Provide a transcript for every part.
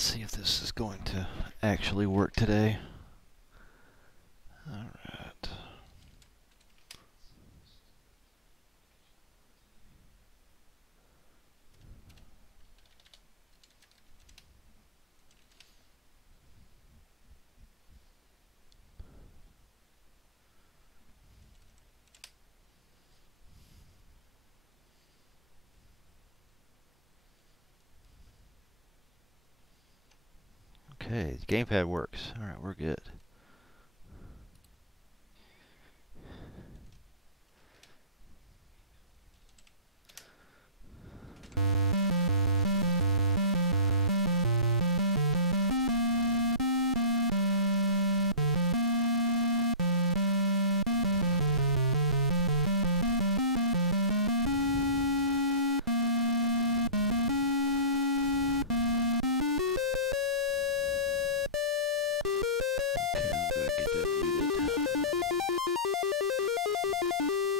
Let's see if this is going to actually work today. All right. Okay, the gamepad works. All right, we're good.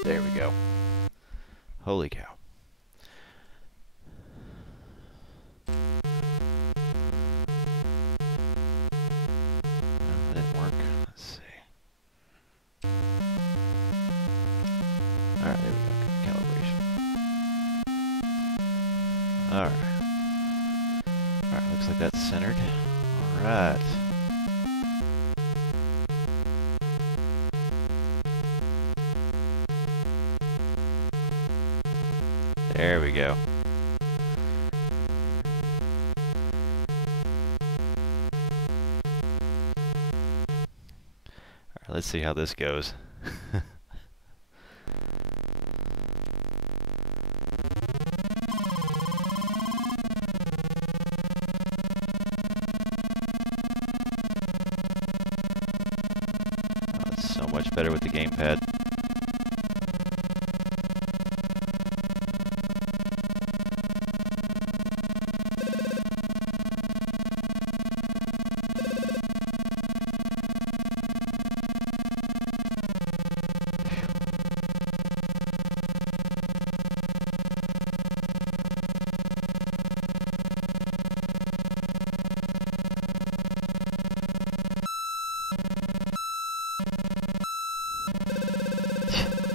There we go. Holy cow. That didn't work. Let's see. Alright, there we go. Calibration. Alright. Alright, looks like that's centered. Alright. There we go. Alright, let's see how this goes. Oh, it's so much better with the gamepad.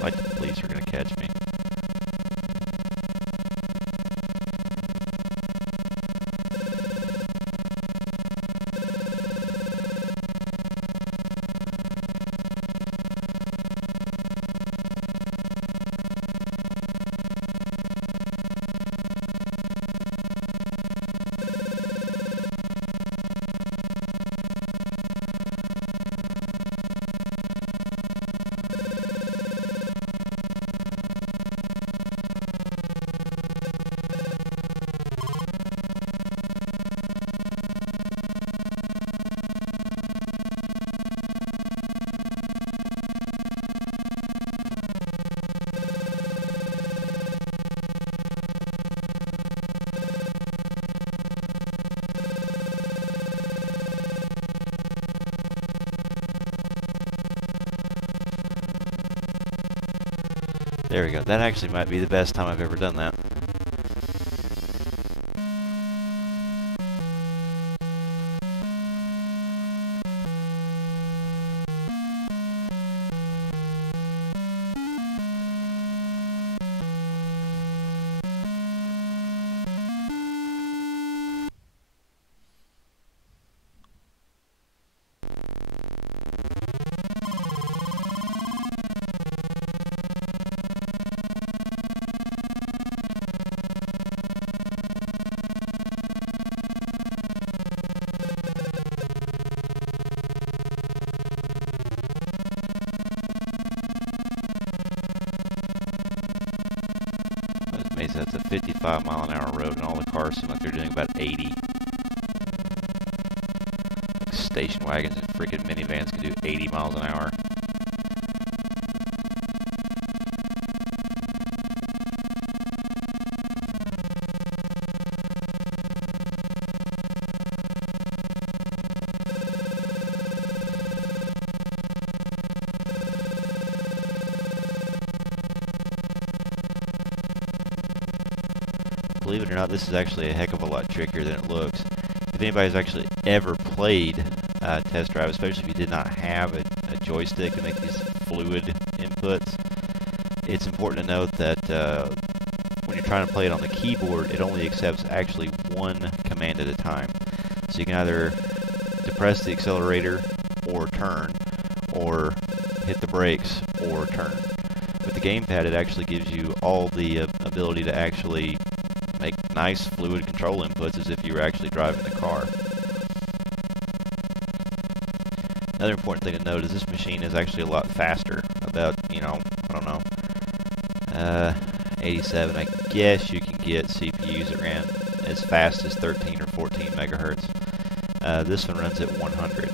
Like the police are gonna catch me. There we go. That actually might be the best time I've ever done that. Amazing, that's a 55-mile-an-hour road, and all the cars seem like they're doing about 80. Like station wagons and freaking minivans can do 80 miles an hour. Believe it or not, this is actually a heck of a lot trickier than it looks. if anybody's actually ever played Test Drive, especially if you did not have a joystick to make these fluid inputs, it's important to note that when you're trying to play it on the keyboard, it only accepts actually one command at a time. So you can either depress the accelerator or turn, or hit the brakes or turn. With the gamepad, it actually gives you all the ability to actually make nice fluid control inputs as if you were actually driving the car. Another important thing to note is this machine is actually a lot faster. About, I don't know, 87. I guess you can get CPUs that ran as fast as 13 or 14 megahertz. This one runs at 100.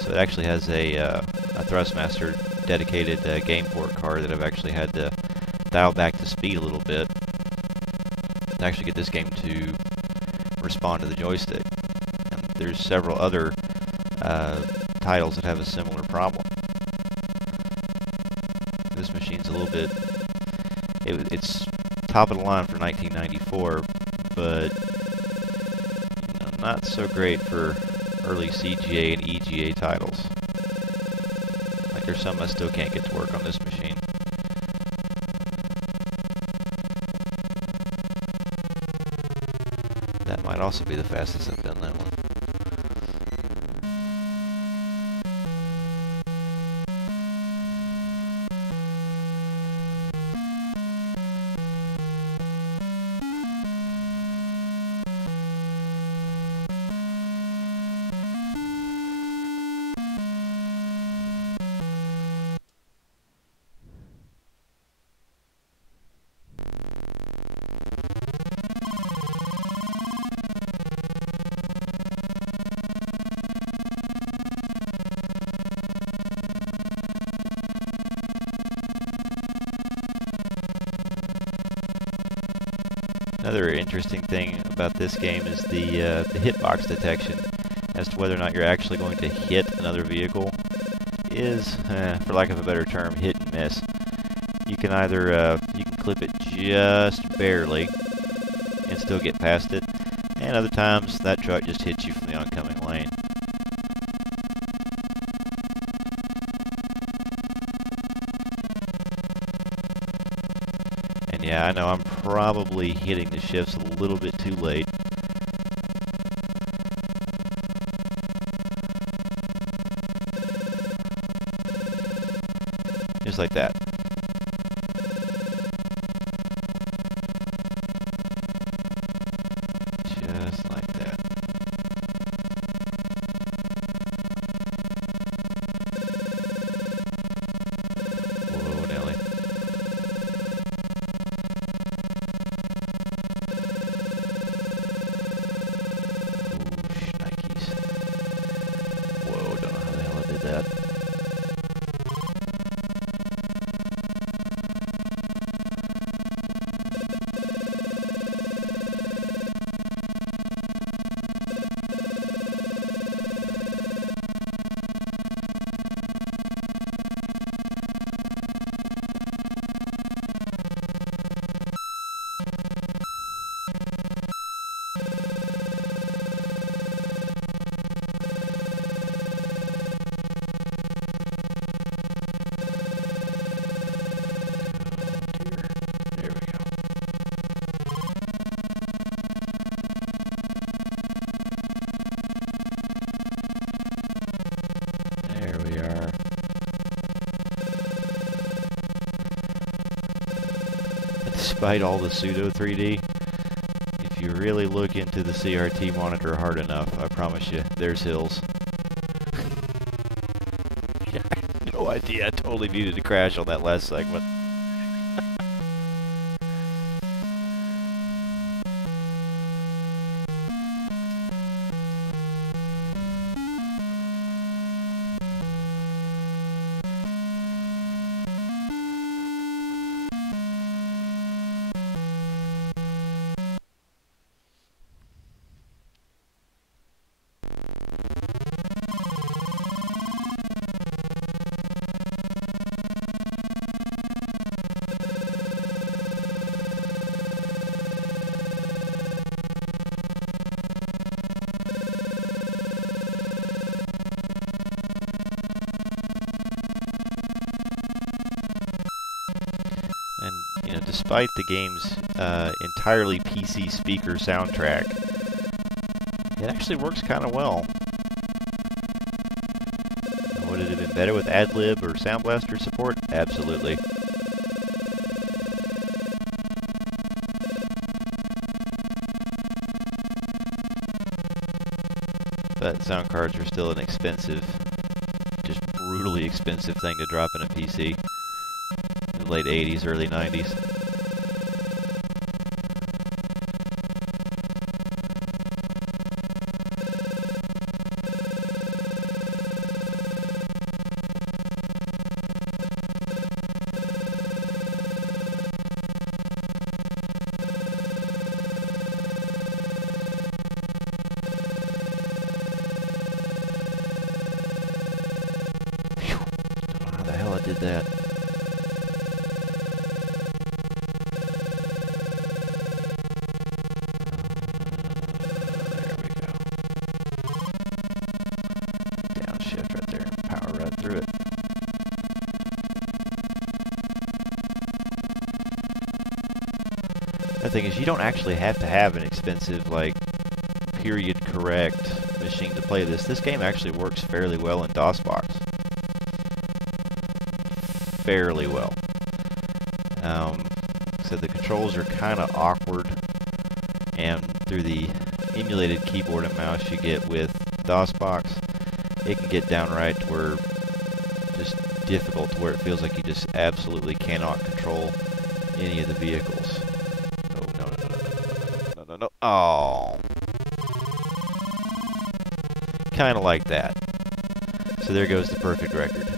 So it actually has a Thrustmaster dedicated game port card that I've actually had to dial back the speed a little bit to actually get this game to respond to the joystick. And there's several other titles that have a similar problem. This machine's a little bit... It's top of the line for 1994, but not so great for early CGA and EGA titles. Like, there's some I still can't get to work on this machine. That might also be the fastest I've done that one. Another interesting thing about this game is the hitbox detection as to whether or not you're actually going to hit another vehicle is, for lack of a better term, hit and miss. You can either you can clip it just barely and still get past it, and other times that truck just hits you from the oncoming lane. And yeah, I know I'm probably hitting the shifts a little bit too late. Just like that. Just like that. Whoa, Nelly. Whoa, don't know how the hell I did that. There we are. Despite all the pseudo 3D, if you really look into the CRT monitor hard enough, I promise you, there's hills. Yeah, I had no idea I totally needed to crash on that last segment. despite the game's entirely PC speaker soundtrack, it actually works kind of well. Would it have been better with Ad-Lib or Sound Blaster support? Absolutely. But sound cards are still an expensive, just brutally expensive thing to drop in a PC. In the late 80s, early 90s. Did that. There we go. Downshift right there. Power right through it. The thing is, you don't actually have to have an expensive, like, period correct machine to play this. This game actually works fairly well in DOSBox. Fairly well. So the controls are kind of awkward, and through the emulated keyboard and mouse you get with DOSBox, it can get downright to where just difficult, to where it feels like you just absolutely cannot control any of the vehicles. Oh, no. Oh, kind of like that. So there goes the perfect record.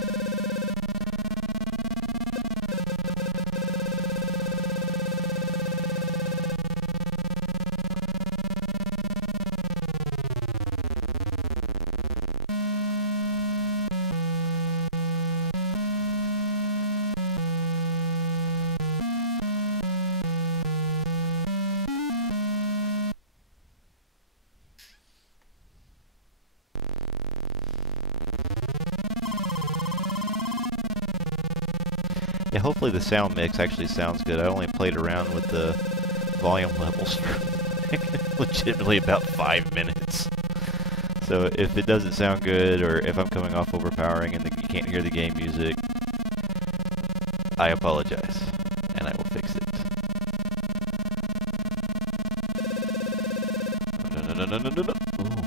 Yeah, hopefully the sound mix actually sounds good. I only played around with the volume levels for legitimately about 5 minutes. So if it doesn't sound good, or if I'm coming off overpowering and you can't hear the game music, I apologize, and I will fix it. No. Ooh.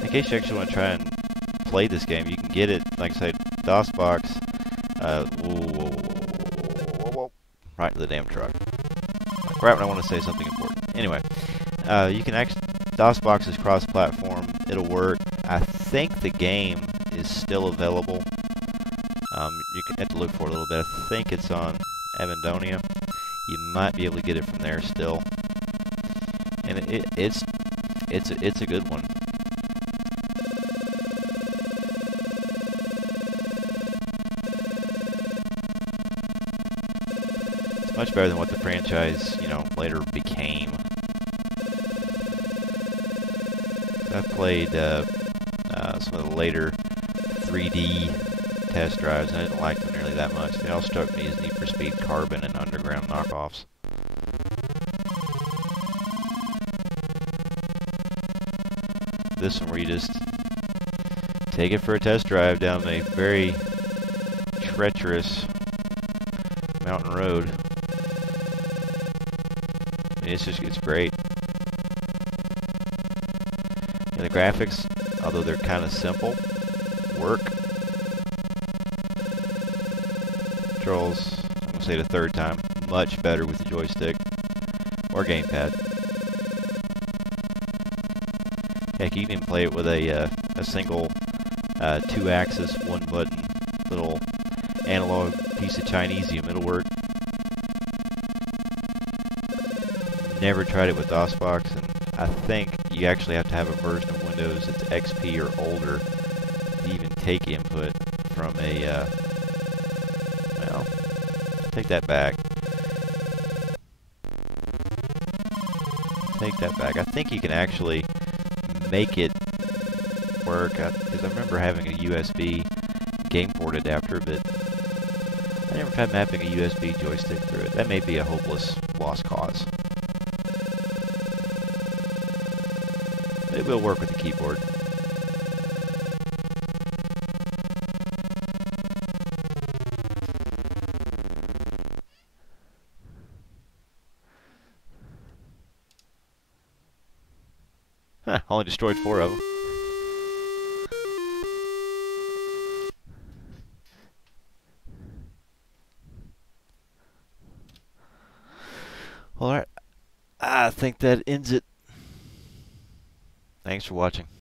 In case you actually want to try and play this game, you can get it, like I said, DOSBox, right to the damn truck. Right when I want to say something important. Anyway, you can actually, DOSBox is cross-platform, it'll work. I think the game is still available. You can have to look for it a little bit. I think it's on Avendonia. You might be able to get it from there still. And it's a good one. Much better than what the franchise, later became. I played some of the later 3D test drives, and I didn't like them nearly that much. They all struck me as Need for Speed Carbon and Underground knockoffs. This one where you just take it for a test drive down a very treacherous mountain road. It's great. And the graphics, although they're kind of simple, work. Controls, I'm going to say the third time, much better with the joystick or gamepad. Heck, you can even play it with a single 2-axis, 1-button little analog piece of Chinesium. It'll work. Never tried it with DOSBox, and I think you actually have to have a version of Windows that's XP or older to even take input from a, well, take that back. Take that back. I think you can actually make it work, because I remember having a USB game port adapter, but I never tried mapping a USB joystick through it. That may be a hopeless lost cause. It will work with the keyboard. Huh, only destroyed 4 of them. Alright, I think that ends it. Thanks for watching.